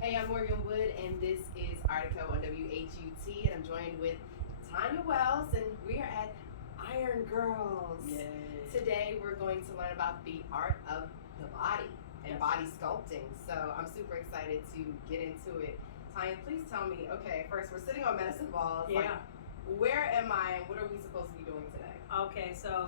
Hey, I'm Morgan Wood, and this is Article on WHUT, and I'm joined with Tanya Wells, and we are at Iron Girls. Yay. Today, we're going to learn about the art of the body and body sculpting. So I'm super excited to get into it. Tanya, please tell me. Okay, first we're sitting on medicine balls. Yeah. Like, where am I, and what are we supposed to be doing today? Okay, so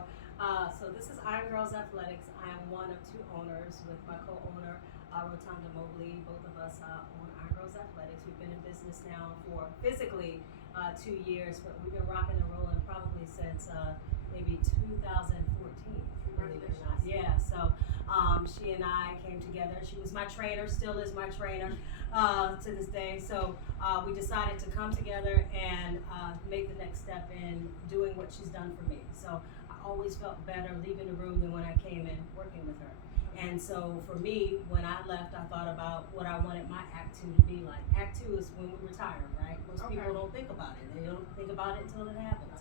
this is Iron Girls Athletics. I am one of two owners with my co-owner, Rotunda Mobley. Both of us own Iron Girls Athletics. We've been in business now for physically 2 years, but we've been rocking and rolling probably since maybe 2014. Believe it or not. Yeah, so she and I came together. She was my trainer, still is my trainer to this day. So we decided to come together and make the next step in doing what she's done for me. So I always felt better leaving the room than when I came in working with her. And so for me, when I left, I thought about what I wanted my Act 2 to be like. Act 2 is when we retire, right? Most people don't think about it. They don't think about it until it happens.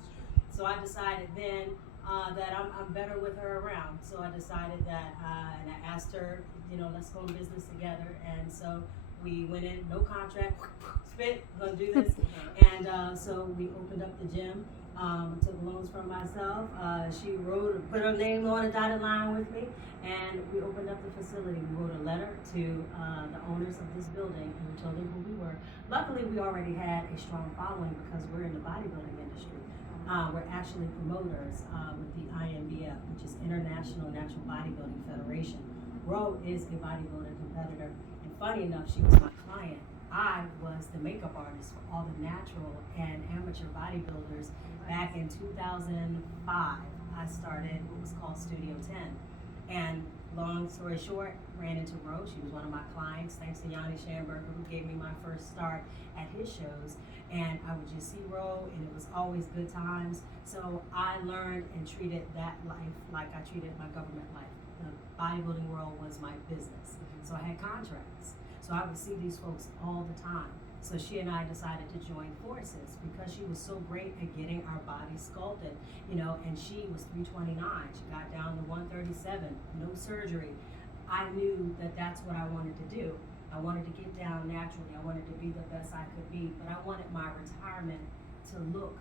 So I decided then that I'm better with her around. So I decided that, and I asked her, let's go in business together. And so we went in, no contract, spit, gonna do this. And so we opened up the gym, took loans from myself. She put her name on a dotted line with me, and we opened up the facility. We wrote a letter to the owners of this building, and we told them who we were. Luckily, we already had a strong following because we're in the bodybuilding industry. We're actually promoters with the INBF, which is International Natural Bodybuilding Federation. Ro is a bodybuilder competitor, and funny enough, she was my client. I was the makeup artist for all the natural and amateur bodybuilders. Back in 2005, I started what was called Studio 10. And long story short, ran into Ro. She was one of my clients, thanks to Yanni Schamberger, who gave me my first start at his shows. And I would just see Ro, and it was always good times. So I learned and treated that life like I treated my government life. The bodybuilding world was my business. So I had contracts. So I would see these folks all the time. So she and I decided to join forces because she was so great at getting our body sculpted, and she was 329. She got down to 137, no surgery. I knew that that's what I wanted to do. I wanted to get down naturally. I wanted to be the best I could be, but I wanted my retirement to look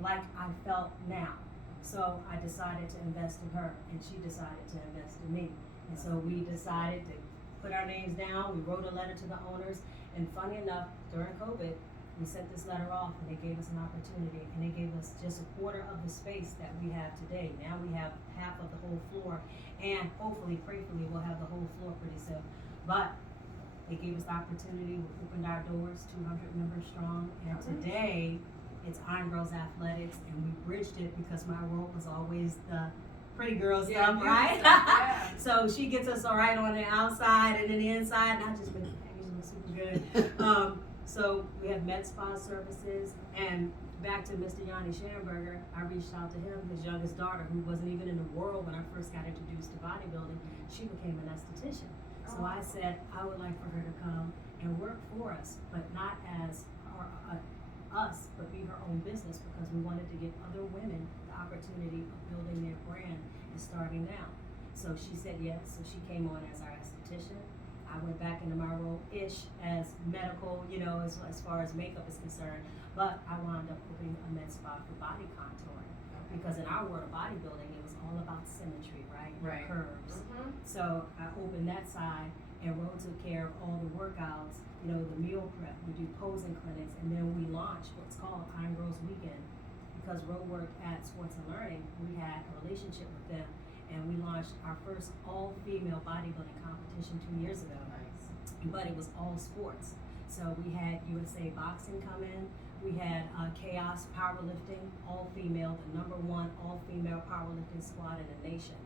like I felt now. So I decided to invest in her, and she decided to invest in me. And so we decided to put our names down. We wrote a letter to the owners, and funny enough, during COVID, we sent this letter off, and they gave us an opportunity, and they gave us just a quarter of the space that we have today. Now we have half of the whole floor, and hopefully, prayerfully, we'll have the whole floor pretty soon. But they gave us the opportunity. We opened our doors, 200 members strong, and today it's Iron Girls Athletics, and we bridged it because my role was always the pretty girl stuff, right? Yeah. So she gets us all right on the outside and then the inside, and I just been packaging super good. So we have med spa services, and back to Mr. Yanni Schamberger, I reached out to him, his youngest daughter, who wasn't even in the world when I first got introduced to bodybuilding. She became an esthetician. So I said I would like for her to come and work for us, but not as us, but be her own business, because we wanted to give other women the opportunity of building their brand and starting now. So she said yes, so she came on as our esthetician. I went back into my role-ish as medical, as far as makeup is concerned, but I wound up opening a med spa for body contouring, because in our world of bodybuilding, it was all about symmetry, right? Curves. So I opened that side, and Ro took care of all the workouts, the meal prep. We do posing clinics, and then we launched what's called Iron Girls Weekend. Because Ro worked at Sports and Learning, we had a relationship with them, and we launched our first all-female bodybuilding competition 2 years ago. Nice. But it was all sports. So we had USA Boxing come in, we had Chaos Powerlifting, all-female, the #1 all-female powerlifting squad in the nation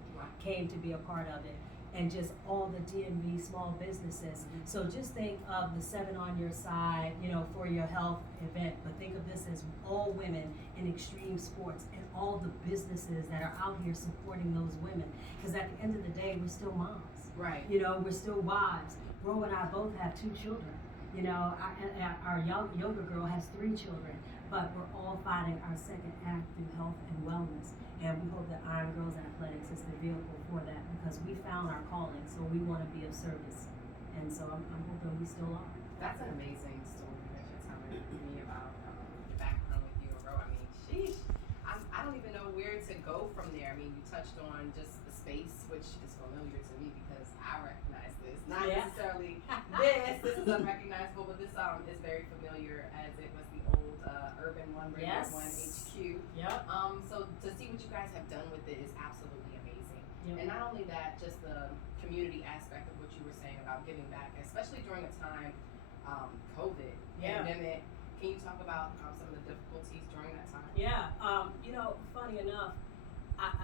came to be a part of it. And just all the DMV small businesses. So just think of the 7 on Your Side, for your health event, but think of this as all women in extreme sports and all the businesses that are out here supporting those women. Because at the end of the day, we're still moms. Right. We're still wives. Ro and I both have 2 children. Our yoga girl has 3 children, but we're all finding our second act through health and wellness. And we hope that Iron Girls Athletics is the vehicle for that, because we found our calling, so we want to be of service. And so I'm hoping we still are. That's an amazing story that you're telling me about your background with URO. I mean, sheesh. I don't even know where to go from there. I mean, you touched on just the space, which is familiar to me because I recognize this. Not necessarily this. This is unrecognizable, but this is very familiar as it was the old Urban One Radio One HQ. Yep. So to see what you guys have done with it is absolutely amazing. Yep. And not only that, just the community aspect of what you were saying about giving back, especially during a time, COVID, pandemic. Can you talk about some of the difficulties during that time? Yeah. You know, funny enough,